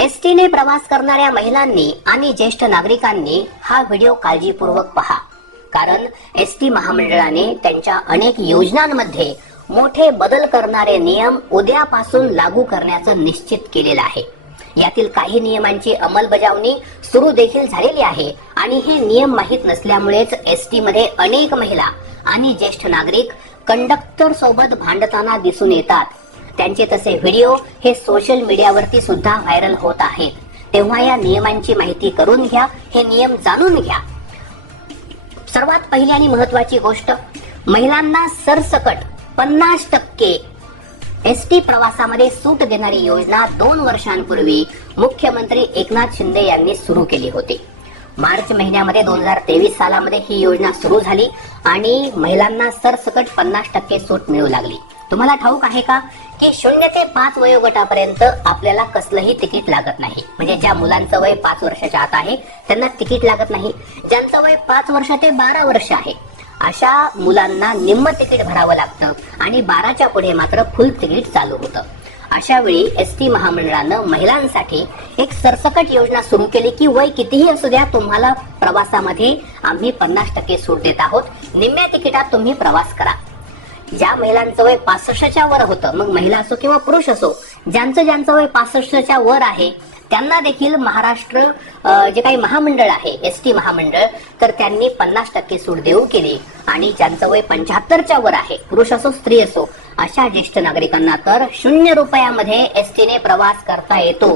एसटीने प्रवास करणाऱ्या महिलांनी आणि ज्येष्ठ नागरिकांनी हा व्हिडिओ काळजीपूर्वक पहा. कारण एसटी महामंडळाने त्यांच्या अनेक योजनांमध्ये मोठे बदल करणारे नियम उद्यापासून लागू करण्याचं निश्चित केलेलं आहे. यातील काही नियमांची अंमलबजावणी सुरू देखील झालेली आहे आणि हे नियम माहीत नसल्यामुळेच एसटी मध्ये अनेक महिला आणि ज्येष्ठ नागरिक कंडक्टर सोबत भांडताना दिसून येतात. त्यांचे तसे व्हिडिओ हे सोशल मीडियावरती सुद्धा व्हायरल होत आहेत. तेव्हा या नियमांची माहिती करून घ्या हे नियम जाणून घ्या. सर्वात पहिली आणि महत्वाची गोष्ट महिलांना सरसकट पन्नास टक्के एसटी प्रवासामध्ये सूट देणारी योजना दोन वर्षांपूर्वी मुख्यमंत्री एकनाथ शिंदे यांनी सुरू केली होती. मार्च महिन्यामध्ये दोन हजार तेवीस सालामध्ये ही योजना सुरू झाली आणि महिलांना सरसकट पन्नास टक्के सूट मिळू लागली. तुम्हाला ठाऊक आहे का? की शून्य ते पाच वयोगटापर्यंत आपल्याला कसलंही तिकीट लागत नाही. म्हणजे ज्या मुलांचं वय पाच वर्षाच्या आत आहे त्यांना तिकीट लागत नाही. ज्यांचं वय पाच वर्ष ते बारा वर्ष आहे अशा मुलांना निम्म तिकीट भरावं लागतं आणि बाराच्या पुढे मात्र फुल तिकीट चालू होतं. अशा वेळी एस टी महामंडळानं महिलांसाठी एक सरसकट योजना सुरू केली की वय कितीही असू द्या तुम्हाला प्रवासामध्ये आम्ही पन्नास टक्के सूट देत आहोत. निम्म्या तिकिटात तुम्ही प्रवास करा. ज्या महिलांचं वय पासष्टच्या वर होतं मग महिला असो किंवा पुरुष असो ज्यांचं ज्यांचं वय पासष्टच्या वर आहे त्यांना देखील महाराष्ट्र जे काही महामंडळ आहे एस टी महामंडळ तर त्यांनी पन्नास टक्के सूट देऊ केली. आणि ज्यांचं वय पंच्याहत्तरच्या वर आहे पुरुष असो स्त्री असो अशा ज्येष्ठ नागरिकांना तर शून्य रुपयामध्ये एस टीने प्रवास करता येतो.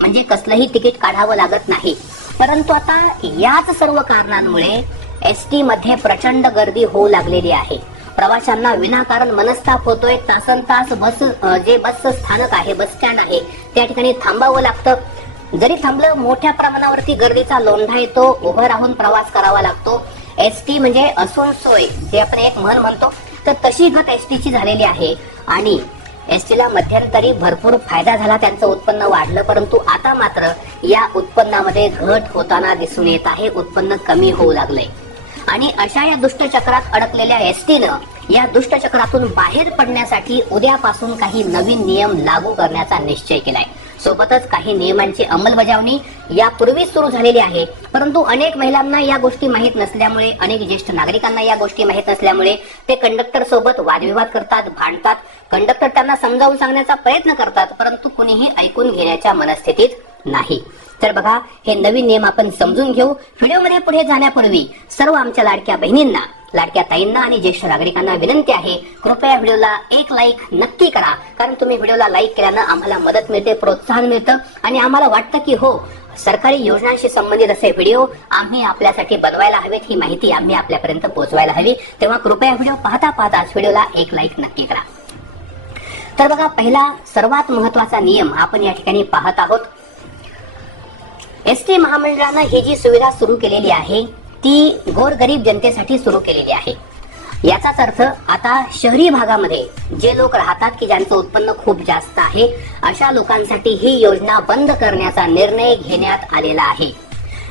म्हणजे कसलंही तिकीट काढावं लागत नाही. परंतु आता याच सर्व कारणांमुळे एस टी मध्ये प्रचंड गर्दी होऊ लागलेली आहे. प्रवाशांना विनाकारण मनस्ताप होतोय. तासन तास बस जे बसचं स्थानक आहे बस स्टँड आहे त्या ठिकाणी थांबावं लागतं. जरी थांबलं मोठ्या प्रमाणावरती गर्दीचा लोंढा येतो उभं राहून प्रवास करावा लागतो. एस टी म्हणजे असून सोय जे आपण एक म्हण म्हणतो. तर तशी गत एस टीची झालेली आहे. आणि एस टीला मध्यंतरी भरपूर फायदा झाला त्यांचं उत्पन्न वाढलं परंतु आता मात्र या उत्पन्नामध्ये घट होताना दिसून येत आहे. उत्पन्न कमी होऊ लागलंय. आणि अशा या दुष्टचक्रात अडकलेल्या एसटीनं या दुष्टचक्रातून बाहेर पडण्यासाठी उद्यापासून काही नवीन नियम लागू करण्याचा निश्चय केलाय. सोबतच काही नियमांची अंमलबजावणी यापूर्वीच सुरू झालेली आहे. परंतु अनेक महिलांना या गोष्टी माहीत नसल्यामुळे अनेक ज्येष्ठ नागरिकांना या गोष्टी माहीत नसल्यामुळे ते कंडक्टर सोबत वादविवाद करतात भांडतात. कंडक्टर त्यांना समजावून सांगण्याचा प्रयत्न करतात परंतु कुणीही ऐकून घेण्याच्या मनस्थितीत नाही. तर बघा हे नवीन नियम आपण समजून घेऊ. व्हिडिओमध्ये पुढे जाण्यापूर्वी सर्व आमच्या लाडक्या बहिणींना लाडक्या ताईंना आणि ज्येष्ठ नागरिकांना विनंती आहे कृपया व्हिडिओला एक लाईक नक्की करा. कारण तुम्ही व्हिडिओला लाईक केल्यानं आम्हाला मदत मिळते प्रोत्साहन मिळतं आणि आम्हाला वाटतं की हो सरकारी योजनांशी संबंधित असे व्हिडिओ आम्ही आपल्यासाठी बनवायला हवेत ही माहिती आम्ही आपल्यापर्यंत पोहोचवायला हवी. तेव्हा कृपया व्हिडिओ पाहता पाहताच व्हिडिओला एक लाईक नक्की करा. तर बघा पहिला सर्वात महत्त्वाचा नियम आपण या ठिकाणी पाहत आहोत. एस टी महामंडळानं ही जी सुविधा सुरू केलेली आहे ती गोरगरीब जनतेसाठी सुरू केलेली आहे. याचाच अर्थ आता शहरी भागामध्ये जे लोक राहतात की ज्यांचं उत्पन्न खूप जास्त आहे अशा लोकांसाठी ही योजना बंद करण्याचा निर्णय घेण्यात आलेला आहे.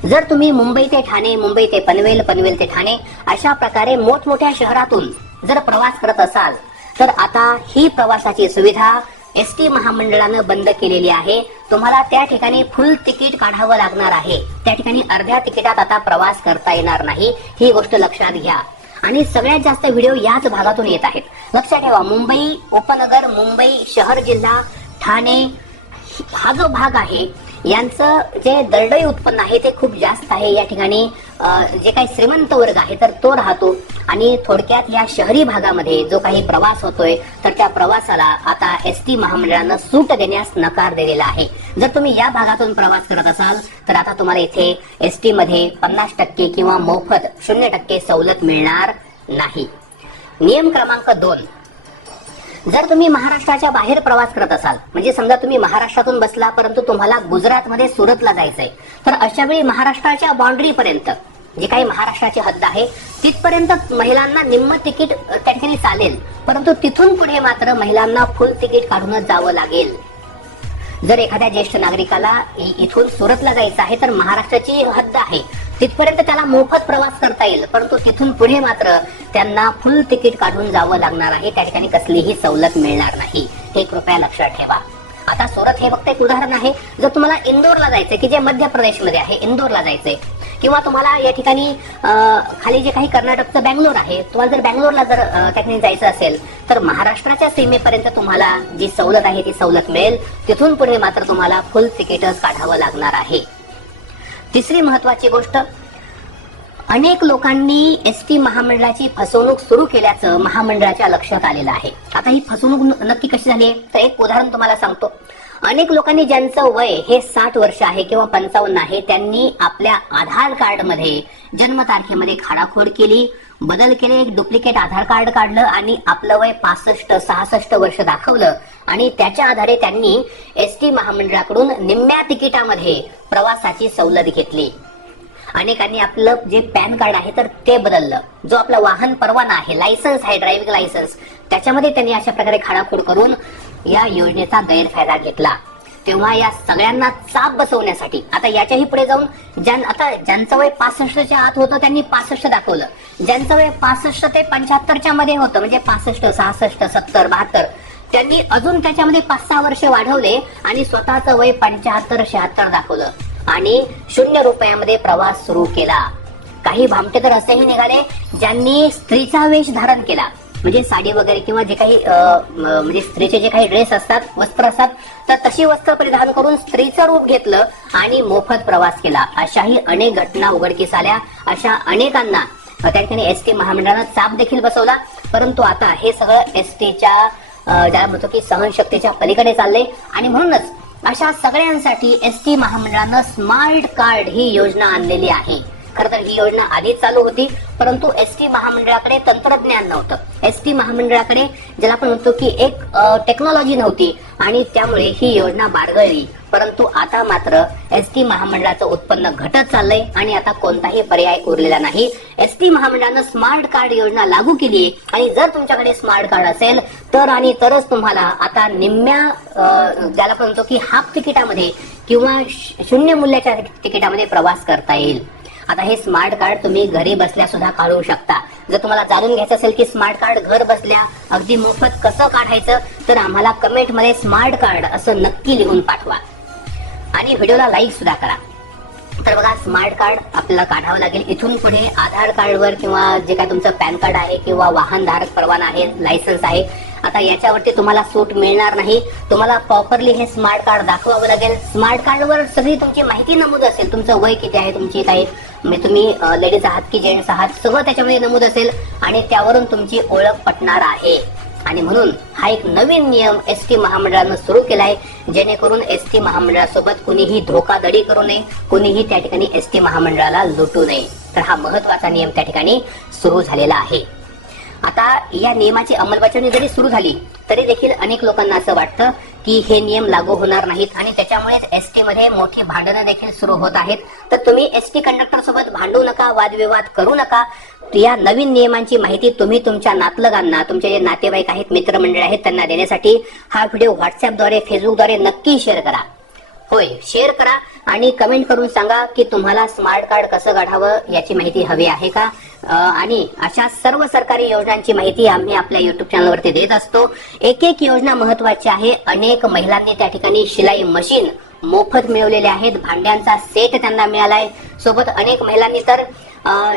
जर तुम्ही मुंबई ते ठाणे मुंबई ते पनवेल पनवेल ते ठाणे अशा प्रकारे मोठमोठ्या शहरातून जर प्रवास करत असाल तर आता ही प्रवासाची सुविधा एस टी महामंडळानं बंद केलेली आहे. तुम्हाला त्या ठिकाणी फुल तिकीट काढावं लागणार आहे. त्या ठिकाणी अर्ध्या तिकिटात आता प्रवास करता येणार नाही. ही गोष्ट लक्षात घ्या. आणि सगळ्यात जास्त व्हिडिओ याच भागातून येत आहेत. लक्षात ठेवा मुंबई उपनगर मुंबई शहर जिल्हा ठाणे हा जो भाग आहे यांचं जे दरडोई उत्पन्न आहे ते खूप जास्त आहे. या ठिकाणी जे काही श्रीमंत वर्ग आहे तर तो राहतो. आणि थोडक्यात या शहरी भागामध्ये जो काही प्रवास होतोय तर त्या प्रवासाला आता एस टी महामंडळानं सूट देण्यास नकार दिलेला आहे. जर तुम्ही या भागातून प्रवास करत असाल तर आता तुम्हाला इथे एस टी मध्ये पन्नास टक्के किंवा मोफत शून्य टक्के सवलत मिळणार नाही. नियम क्रमांक दोन. जर तुम्ही महाराष्ट्राच्या बाहेर प्रवास करत असाल म्हणजे समजा तुम्ही महाराष्ट्रातून बसला परंतु तुम्हाला गुजरातमध्ये सुरतला जायचंय तर अशा वेळी महाराष्ट्राच्या बाउंड्री पर्यंत जे काही महाराष्ट्राची हद्द आहे तिथपर्यंत महिलांना निम्म तिकीट अ, त्या ठिकाणी चालेल. परंतु तिथून पुढे मात्र महिलांना फुल तिकीट काढूनच जावं लागेल. जर एखाद्या ज्येष्ठ नागरिकाला इथून सुरतला जायचं आहे तर महाराष्ट्राची हद्द आहे. तिथपर्यंत त्याला मोफत प्रवास करता येईल. परंतु तिथून पुढे मात्र त्यांना फुल तिकीट काढून जावं लागणार आहे. त्या ठिकाणी कसलीही सवलत मिळणार नाही. हे कृपया लक्षात ठेवा. आता सुरत हे फक्त एक उदाहरण आहे. जर तुम्हाला इंदोरला जायचंय की जे मध्य प्रदेशमध्ये आहे इंदोरला जायचंय किंवा तुम्हाला या ठिकाणी खाली जे काही कर्नाटकचं बँगलोर आहे तुम्हाला जर बँगलोरला जर त्या ठिकाणी जायचं असेल तर महाराष्ट्राच्या सीमेपर्यंत तुम्हाला जी सवलत आहे ती सवलत मिळेल. तिथून पुढे मात्र तुम्हाला फुल तिकीटच काढावं लागणार आहे. तिसरी महत्वाची गोष्ट अनेक लोकांनी एस टी महामंडळाची फसवणूक सुरू केल्याचं महामंडळाच्या लक्षात आलेलं आहे. आता ही फसवणूक नक्की कशी झाली आहे? तर एक उदाहरण तुम्हाला सांगतो. अनेक लोकांनी ज्यांचं वय हे साठ वर्ष आहे किंवा पंचावन्न आहे त्यांनी आपल्या आधार कार्डमध्ये जन्मतारखेमध्ये खाडाखोड केली. बदल केले एक डुप्लिकेट आधार कार्ड काढलं आणि आपलं वय पासष्ट सहासष्ट वर्ष दाखवलं. आणि त्याच्या आधारे त्यांनी एस टी महामंडळाकडून निम्म्या तिकिटामध्ये प्रवासाची सवलत घेतली. अनेकांनी आपलं जे पॅन कार्ड आहे तर ते बदललं. जो आपला वाहन परवाना आहे लायसन्स आहे ड्रायव्हिंग लायसन्स त्याच्यामध्ये त्यांनी अशा प्रकारे खाडाखोड करून या योजनेचा गैरफायदा घेतला. तेव्हा या सगळ्यांना चाप बसवण्यासाठी. आता याच्याही पुढे जाऊन ज्यां आता ज्यांचं वय पासष्टच्या आत होतं त्यांनी पासष्ट दाखवलं. ज्यांचं वय पासष्ट ते पंच्याहत्तरच्या मध्ये होतं म्हणजे पासष्ट सहासष्ट सत्तर बहात्तर त्यांनी अजून त्याच्यामध्ये पाच सहा वर्ष वाढवले आणि स्वतःचं वय पंच्याहत्तर शहात्तर दाखवलं. आणि शून्य रुपयामध्ये प्रवास सुरू केला. काही भामटे तर असेही निघाले ज्यांनी स्त्रीचा वेश धारण केला. म्हणजे साडी वगैरे किंवा जे काही म्हणजे स्त्रीचे जे काही ड्रेस असतात वस्त्र असतात तर तशी वस्त्र परिधान करून स्त्रीचं रूप घेतलं आणि मोफत प्रवास केला. अशाही अनेक घटना उघडकीस आल्या. अशा अनेकांना त्या ठिकाणी एस टी महामंडळानं चाप देखील बसवला. परंतु आता हे सगळं एस टीच्या ज्याला म्हणतो की सहनशक्तीच्या पलीकडे चालले आणि म्हणूनच अशा सगळ्यांसाठी एस टी महामंडळानं स्मार्ट कार्ड ही योजना आणलेली आहे. खर तर ही योजना आधीच चालू होती परंतु एस टी महामंडळाकडे तंत्रज्ञान नव्हतं. एस टी महामंडळाकडे ज्याला आपण म्हणतो की एक टेक्नॉलॉजी नव्हती आणि त्यामुळे ही योजना बारगळली. परंतु आता मात्र एस टी महामंडळाचं उत्पन्न घटत चाललंय आणि आता कोणताही पर्याय उरलेला नाही. एस टी महामंडळानं स्मार्ट कार्ड योजना लागू केली आणि जर तुमच्याकडे स्मार्ट कार्ड असेल तर आणि तरच तुम्हाला आता निम्म्या ज्याला आपण म्हणतो की हाफ तिकिटामध्ये किंवा श- शून्य मूल्याच्या तिकिटामध्ये प्रवास करता येईल. आता हे स्मार्ट कार्ड तुम्ही घरी बसल्या सुद्धा काढू शकता. जर तुम्हाला जाणून घ्यायचं असेल की स्मार्ट कार्ड घर बसल्या अगदी मोफत कसं काढायचं तर आम्हाला कमेंटमध्ये स्मार्ट कार्ड असं नक्की लिहून पाठवा. आणि व्हिडिओला लाईक सुद्धा करा. तर बघा स्मार्ट कार्ड आपल्याला काढावं लागेल. इथून पुढे आधार कार्डवर किंवा जे काय तुमचं पॅन कार्ड आहे किंवा वाहनधारक परवाना आहे लायसन्स आहे आता याच्यावरती तुम्हाला सूट मिळणार नाही. तुम्हाला प्रॉपरली हे स्मार्ट कार्ड दाखवावं लागेल. स्मार्ट कार्डवर सगळी तुमची माहिती नमूद असेल. तुमचं वय किती आहे तुमची काही म्हणजे तुम्ही लेडीज आहात की जेंट्स आहात सगळं त्याच्यामध्ये नमूद असेल आणि त्यावरून तुमची ओळख पटणार आहे. आणि म्हणून हा एक नवीन नियम एस टी महामंडळानं सुरू केलाय जेणेकरून एस टी महामंडळासोबत कुणीही धोकाधडी करू नये कुणीही त्या ठिकाणी एस टी महामंडळाला लुटू नये. तर हा महत्त्वाचा नियम त्या ठिकाणी सुरू झालेला आहे. आता या नियमाची अंमलबजावणी जरी सुरू झाली तरी देखील अनेक लोकांना असं वाटतं की हे नियम लागू होणार नाहीत. आणि त्याच्यामुळेच एस टी मध्ये मोठी भांडणं देखील सुरू होत आहेत. तर तुम्ही एस टी कंडक्टर सोबत भांडू नका वादविवाद करू नका. या नवीन नियमांची माहिती तुम्ही तुमच्या नातलगांना तुमचे जे नातेवाईक आहेत मित्रमंडळ आहेत त्यांना देण्यासाठी हा व्हिडिओ व्हॉट्सअपद्वारे फेसबुकद्वारे नक्की शेअर करा. होय शेअर करा आणि कमेंट करून सांगा की तुम्हाला स्मार्ट कार्ड कसं काढावं याची माहिती हवी आहे का? आणि अशा सर्व सरकारी योजनांची माहिती आम्ही आपल्या युट्यूब चॅनलवरती देत असतो. एक एक योजना महत्वाची आहे. अनेक महिलांनी त्या ठिकाणी शिलाई मशीन मोफत मिळवलेले आहेत. भांड्यांचा सेट त्यांना मिळालाय. सोबत अनेक महिलांनी तर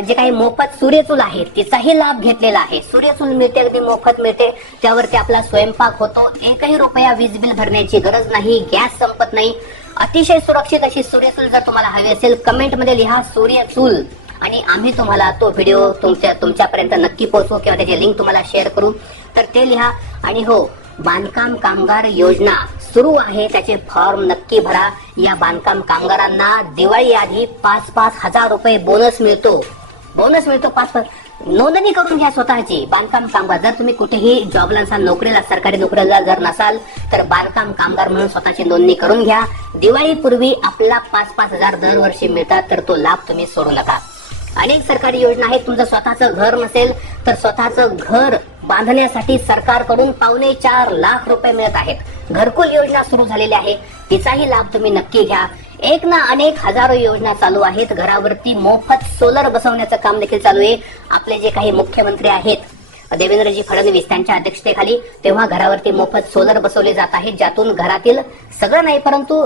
जे काही मोफत सूर्यचूल आहे तिचाही लाभ घेतलेला आहे. सूर्यचूल मिळते अगदी मोफत मिळते. त्यावरती आपला स्वयंपाक होतो. एकही रुपया वीज बिल भरण्याची गरज नाही गॅस संपत नाही. अतिशय सुरक्षित अशी सूर्यचूल जर तुम्हाला हवी असेल कमेंटमध्ये लिहा सूर्यचूल. आणि आम्ही तुम्हाला तो व्हिडिओ तुमच्या तुमच्यापर्यंत नक्की पोहोचवू किंवा त्याची लिंक तुम्हाला शेअर करू. तर ते लिहा. आणि हो बांधकाम कामगार योजना सुरू आहे. त्याचे फॉर्म नक्की भरा. या बांधकाम कामगारांना दिवाळी आधी पाच पाच हजार रुपये बोनस मिळतो. बोनस मिळतो पाच पाच नोंदणी करून घ्या स्वतःची. बांधकाम कामगार जर तुम्ही कुठेही जॉबला नसाल नोकरीला सरकारी नोकरीला जर नसाल तर बांधकाम कामगार म्हणून स्वतःची नोंदणी करून घ्या. दिवाळीपूर्वी आपला पाच पाच हजार दरवर्षी मिळतात तर तो लाभ तुम्ही सोडू नका. अनेक सरकारी योजना आहेत. तुमचं स्वतःचं घर नसेल तर स्वतःचं घर बांधण्यासाठी सरकारकडून पावणे चार लाख रुपये मिळत आहेत. घरकुल योजना सुरू झालेली आहे. तिचाही लाभ तुम्ही नक्की घ्या. एक ना अनेक हजारो योजना चालू आहेत. घरावरती मोफत सोलर बसवण्याचं काम देखील चालू आहे. आपले जे काही मुख्यमंत्री आहेत देवेंद्रजी फडणवीस त्यांच्या अध्यक्षतेखाली तेव्हा घरावरती मोफत सोलर बसवले जात आहेत ज्यातून घरातील सगळं नाही परंतु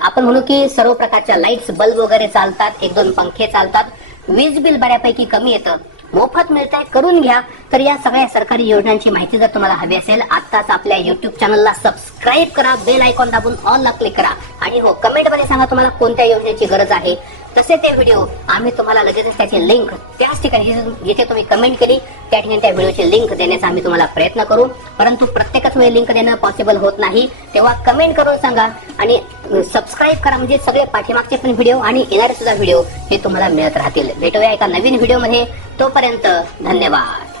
आपण म्हणू की सर्व प्रकारच्या लाईट्स बल्ब वगैरे चालतात एक दोन पंखे चालतात. वीज बिल बऱ्यापैकी कमी येतं. मोफत मिळत आहे करून घ्या. तर या सगळ्या सरकारी योजनांची माहिती जर तुम्हाला हवी असेल आत्ताच आपल्या युट्यूब चॅनलला सबस्क्राईब करा. बेल आयकॉन दाबून ऑलला क्लिक करा. आणि हो कमेंटमध्ये सांगा तुम्हाला कोणत्या योजनेची गरज आहे. तसे ते व्हिडिओ आम्ही तुम्हाला लगेचच त्याची लिंक त्याच ठिकाणी जिथे- तुम्ही कमेंट केली त्या ठिकाणी त्या व्हिडिओची लिंक देण्याचा आम्ही तुम्हाला प्रयत्न करू. परंतु प्रत्येकाच वेळी लिंक देणं पॉसिबल होत नाही. तेव्हा कमेंट करून सांगा आणि सबस्क्राईब करा. म्हणजे सगळे पाठीमागचे पण व्हिडिओ आणि येणारे सुद्धा व्हिडिओ हे तुम्हाला मिळत राहतील. भेटूया एका नवीन व्हिडिओमध्ये तोपर्यंत धन्यवाद.